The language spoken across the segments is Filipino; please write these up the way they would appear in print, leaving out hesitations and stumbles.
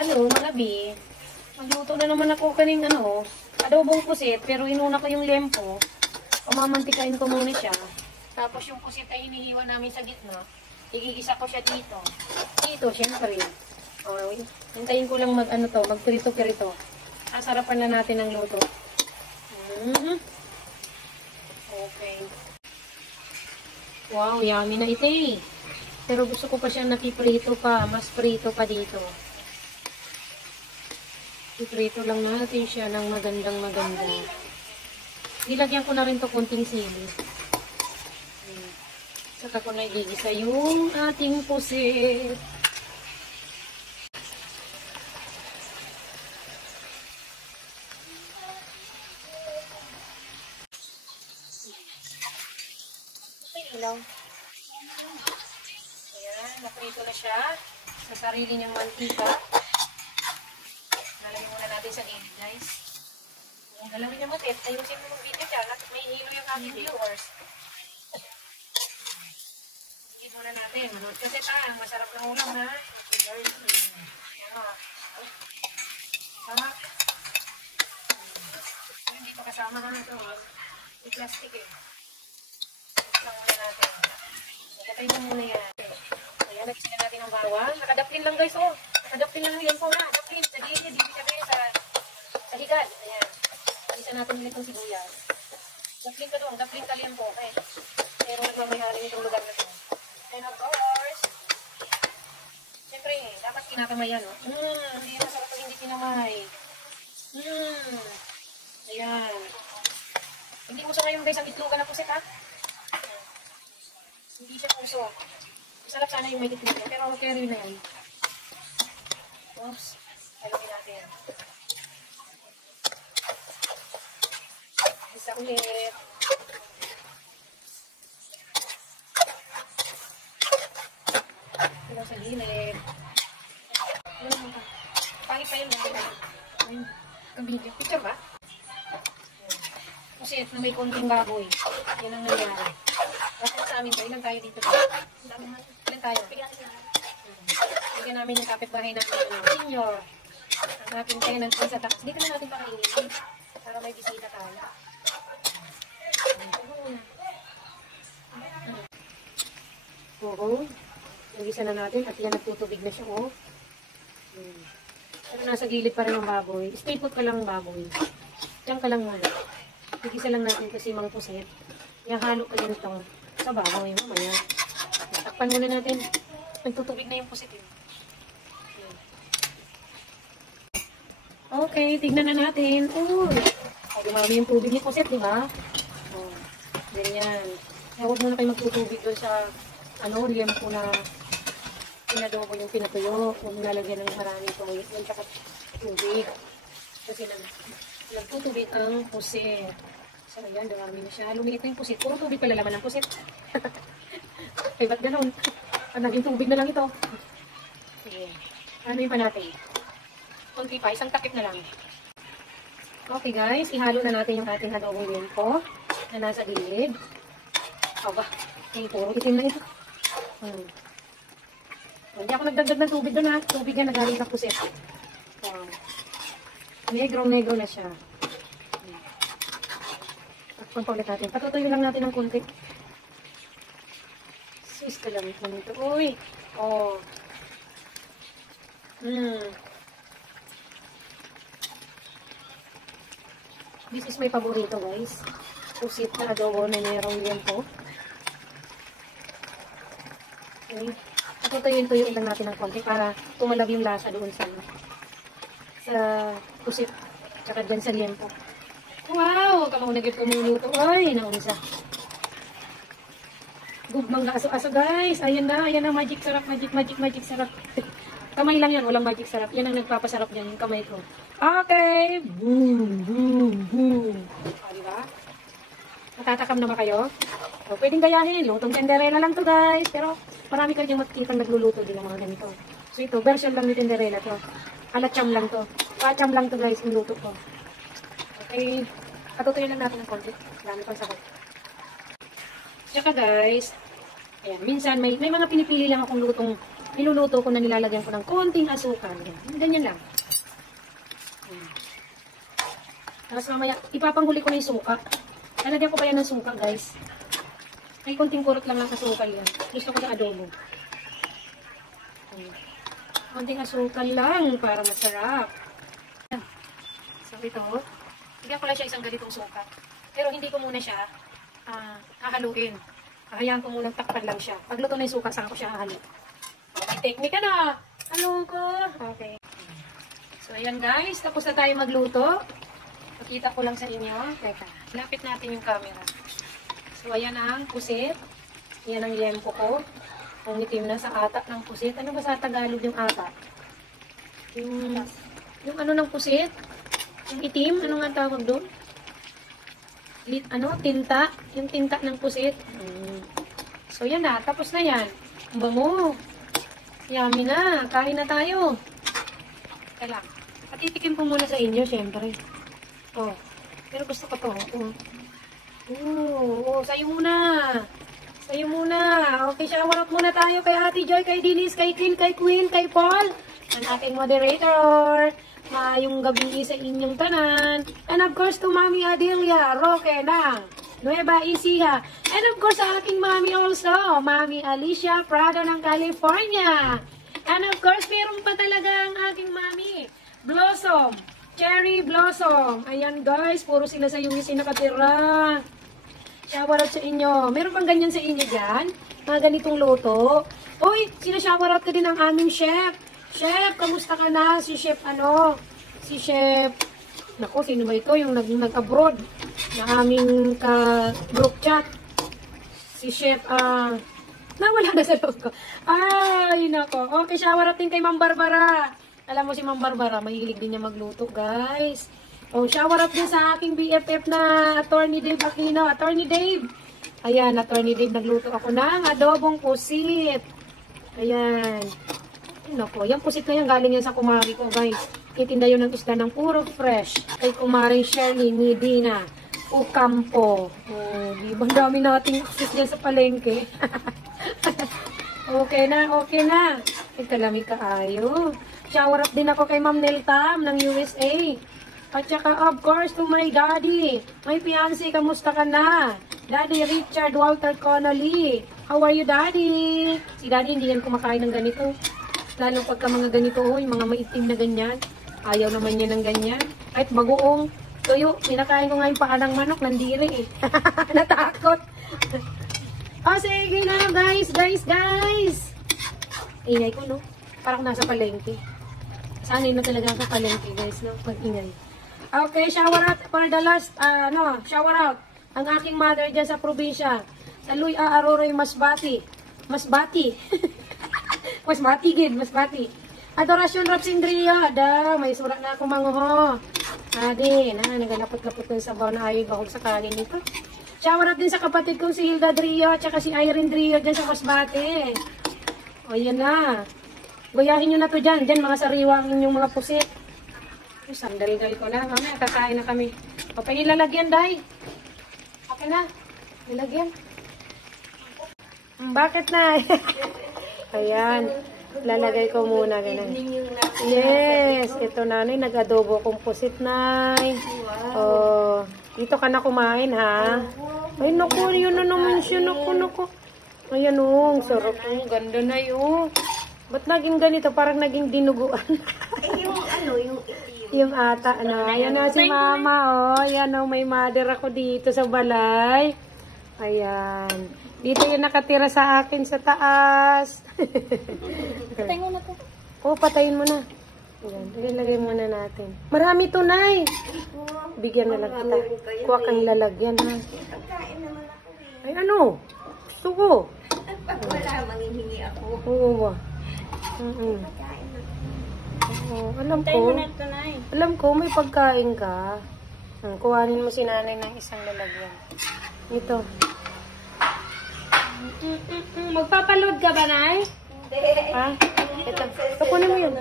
Mga bi, magluto na naman ako kaning adobong pusit, pero inuna ko yung lempo. Pamamantikain ko muna siya. Tapos yung pusit ay hinihiwa namin sa gitna. Igigisa ko siya dito. Dito, syempre. Okay. Hintayin ko lang magprito-prito. Sarapan na natin ang luto. Okay. Wow, yummy na ito eh. Pero gusto ko pa siya napiprito pa. Mas prito pa dito. Iprito lang natin siya ng magandang-maganda. Nilagyan ko na rin to konting sili. Saka ko na igigisa yung ating pusit. Ilaw. Ayan, naprito na siya sa sarili niyang mantika. Lalagyan muna natin sa gilid, guys. Ang galawin niya matit, ayusin mo yung video dyan at may hilo yung aming viewers. Gilid muna natin. Manood kasi masarap ng ulam, ha? Sama. Hindi pa kasama ka na ito. May plastic eh. Lang muna natin. Nakatay mo muna yan. Ayan, nagisin na natin ang bawang. Nakadaplin lang guys, oh. Nakadaplin lang yan po na. Daplin, sa gilid, hindi sabihin sa higad. Ayan. Isa natin ulit ang sibuyas. Daplin ka doon, daplin ka liyan po. Okay. Pero nagmamayari nitong lugar na ito. And of course, siyempre, dapat kinakamayan, oh. Hindi yan masarap pag hindi kinamay. Ayan. Hindi mo sa ngayon guys ang itlogan na pusit, ha? Hindi siya puso. Masarap sana yung may itlog niya, pero carry na yan. Oops. Haluin natin. Isa ulit. Ilaw sa gilid. Pangit pa yun. Ang binigyan. Picture ba? Kasi na may konting baboy. Yan ang nangyari. Bakit sa amin to? Ilan tayo dito? Ilan tayo? Bigyan namin yung kapitbahay namin. Senior. Ang ating tenant sa takas. Dito na natin pakainin. Para may bisita tayo. Oo. Nagisa na natin. At yan nagtutubig na siya. Oh. Pero nasa gilid pa rin ang baboy. Stay put ka lang ang baboy. Diyan ka lang muna. Nagisa lang natin kasi mga pusit. Ihalo ka yan ito. Sa baboy mamaya. Takpan muna natin. Nagtutubig na yung pusit. Okay, tignan na natin. Ay, dumami yung tubig ni pusit, di ba? Ganyan. Huwag muna kayo magtutubig doon sa liempo na pinadobo yung pinatuyo. Huwag nilalagyan ng maraming tuloy. Yung tsaka tubig. Kasi nagtutubig ang pusit. So, ayan, dumami na siya. Lumiit na yung pusit. Puro tubig pala laman ng pusit. Ay, ba't ganun? Naging tubig na lang ito. Sige. Ano yung pa natin? Kunti pa. Isang takip na lang. Okay, guys. Ihalo na natin yung ating adobong lempo na nasa gilid. Aba. Ay, puro itim na ito. Hindi ako nagdagdag ng tubig doon, ha. Tubig na nagaling sa pusit. Negro-negro na siya. Pampaulit natin. Patutuyo lang natin ng kunti. Sis ka lang ito nito. Uy! Oh. This is my paborito, guys. Pusit na adobo na merong lempo. Okay. Patutuyuin lang natin ng konti para tumalab yung lasa doon sa pusit. Tsaka dyan sa lempo. Wow! Kamang nagip ko minuto. Ay, naunsa. Gugmang na aso-aso, guys. Ayan na magic sarap. Magic sarap. Kamay lang yan. Walang magic sarap. Yan ang nagpapasarap dyan. Yung kamay ko. Okay. Boom. Diba? Natatakam na ba kayo? O, pwedeng gayahin. Lutong tenderella lang to, guys. Pero marami ka rin makikitang nagluluto din ng mga ganito. So ito, version lang ni tenderella to. Alacham lang to. Pacham lang to, guys. Yung luto ko. Okay. Patutuyin lang natin ng konti. Dami pang sakot. Tsaka guys, ayan, minsan may mga pinipili lang akong lutong niluluto ko na nilalagyan ko ng konting asukal. Ganyan lang. Tapos mamaya, ipapanghuli ko na yung suka. Lalagyan ko pa yan ng suka, guys. May konting kurot lang ng asukal yan. Gusto ko sa adobo. Konting asukal lang para masarap. So ito, bigyan ko lang siya isang ganitong suka. Pero hindi ko muna siya hahaluin. Hayaan ko muna takpan lang siya. Pagluto na yung suka, saka ko siya hahalo. Okay, technique na. Halo ko. Okay. So ayan guys, tapos na tayo magluto. Pakita ko lang sa inyo. Teka, lapit natin yung camera. So ayan ang pusit. Ayan ang yempo ko. Ang itim na sa ata ng pusit. Ano ba sa Tagalog yung ata? Yung ano ng pusit? Yung itim? Ano nga tawag doon? Tinta? Yung tinta ng pusit. So yan na. Tapos na yan. Ang bango. Yummy na. Kain na tayo. Kaya lang. Patitikim ko muna sa inyo, syempre. Oh. Pero gusto ko to. Sayo muna. Sayo muna. Okay, shower up muna tayo kay Ate Joy, kay Dilis, kay Kim, kay Queen, kay Paul. Ang ating moderator. Yung gabi sa inyong tanan. And of course, to Mami Adelia, Roque ng Nueva Ecija. And of course, sa aking mami also, Mami Alicia Prado ng California. And of course, meron pa talaga ang aking mami, Blossom. Cherry Blossom. Ayan guys, puro sila sa US nakatira. Shower out sa inyo. Meron bang ganyan sa inyo dyan? Mga ganitong luto. Uy, sinashower out ka din ng aming chef. Chef, kamusta ka na? Si chef Si chef, naku, sino ba ito? Yung nag-abroad na aming group chat. Si chef, nawala na sa loob ko. Ay, nako. Okay, shower out din kay Ma'am Barbara. Alam mo si Ma'am Barbara, mahilig din niya magluto, guys. Oh, shower out din sa aking BFF na Attorney Dave Aquino. Attorney Dave. Ayan, Attorney Dave, nagluto ako ng adobong pusit. Ayan. Nako, yung pusit na yan, galing yan sa kumari ko, guys. Itinda yun ng isda ng puro fresh. Kay kumaring Shirley Medina Ocampo. Oh, di ba dami nating access dyan sa palengke? Okay na, okay na. Ikalamig kaayo. Shower up din ako kay Ma'am Neltam ng USA. At saka, of course, to my daddy. My fiancé, kamusta ka na? Daddy Richard Walter Connolly. How are you, daddy? Si daddy hindi yan kumakain ng ganito. Lalo pagka mga ganito, yung mga maitim na ganyan. Ayaw naman niya ng ganyan. Kahit bagoong tuyo. Pinakain ko nga yung paa ng manok, nandiri eh. Natakot. Sige na, guys. Ingay ko, no? Parang nasa palengke. Sanay na talaga sa palengke, guys, no? Pag-ingay. Okay, shower out for the last, shower out. Ang aking mother dyan sa probinsya. Sa Luy Aroroy, Masbati. Masbati. Masbati. Adorasyon Rapsindria. May surat na akong manguho. Nagalapot-lapot ko yung sabaw na ayaw bahog sa kanin nito. Shower out din sa kapatid kong si Hilda Drio at saka si Irene Drio dyan sa Masbati. O, yan na. Guyahin nyo na to dyan. Dyan, mga sariwang inyong mga pusit. Sandal-gal ko na. Mamaya, kakain na kami. O, pa nilalagyan, day. Okay na. Nilagyan. Bakit na? Ayan. Lalagay ko muna. Ganun. Yes. Ito, nanay. Nag-adobo kong pusit, nay. O, dito ka na kumain, ha? Ay, naku. Yun na naman siya. Naku. Ayan, sarap. Ganda na yun. Ba't naging ganito? Parang naging dinuguan. Yung ata, Ayan na si mama, Ayan, may mother ako dito sa balay. Ayan. Dito yung nakatira sa akin sa taas. Patayin mo na to. Patayin mo na. Ayan, ilagay muna natin. Marami to, nay. Bigyan na lang kita. Kuha kang lalagyan, ha. Ay, ano? Gusto ko. Pag wala, manghihingi ako. Oo. Alam ko, may pagkain ka. Kuhanin mo si nanay ng isang lalagyan. Ito. Magpapaload ka ba, nay? Hindi. Ha? Ito. Kukunin mo yun.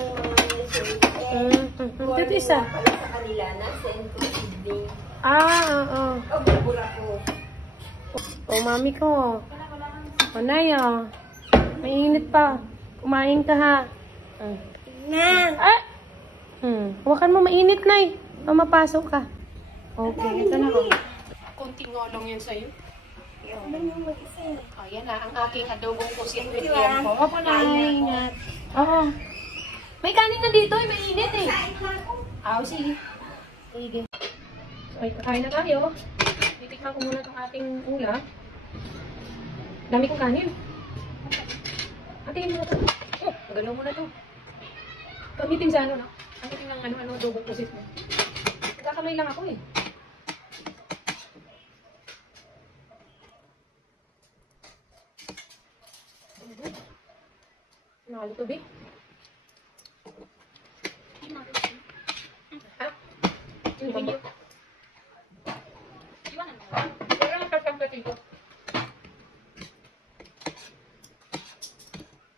Ito isa. Sa kanila na, send ko evening. Oo. Bubura ko. Mami ko. Nay, mainit pa. Kumain ka ha. Ah! Hawakan mo, mainit na eh. Mapasok ka. Okay, ito na ko. Kunting ngolong yun sa'yo. Ayan na, ang aking adobong pusit with yempo. Opo na, ingat. Oo. May kanin na dito, mainit eh. Sige. Sige. Okay, kakain na tayo. Titikman ko muna itong ating ulam. Dami kong kanin. Atingin mo na ito. Magalaw mo na ito. Pamitin sa ano, no? Pamitin ng ano, adobong pusit mo. Nagkakamay lang ako eh. Mahal tubig. Ha? Yung video. Wala nang kasangkat ito.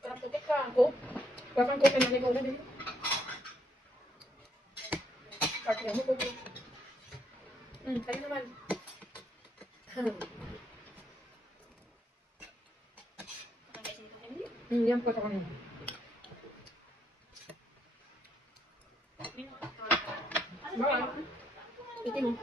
Parang putik ka ako. Bakang ko pinamay ko na din. Partiyan mo ko. Tayo naman. Yan po ito kami. Bawal. Itin mo.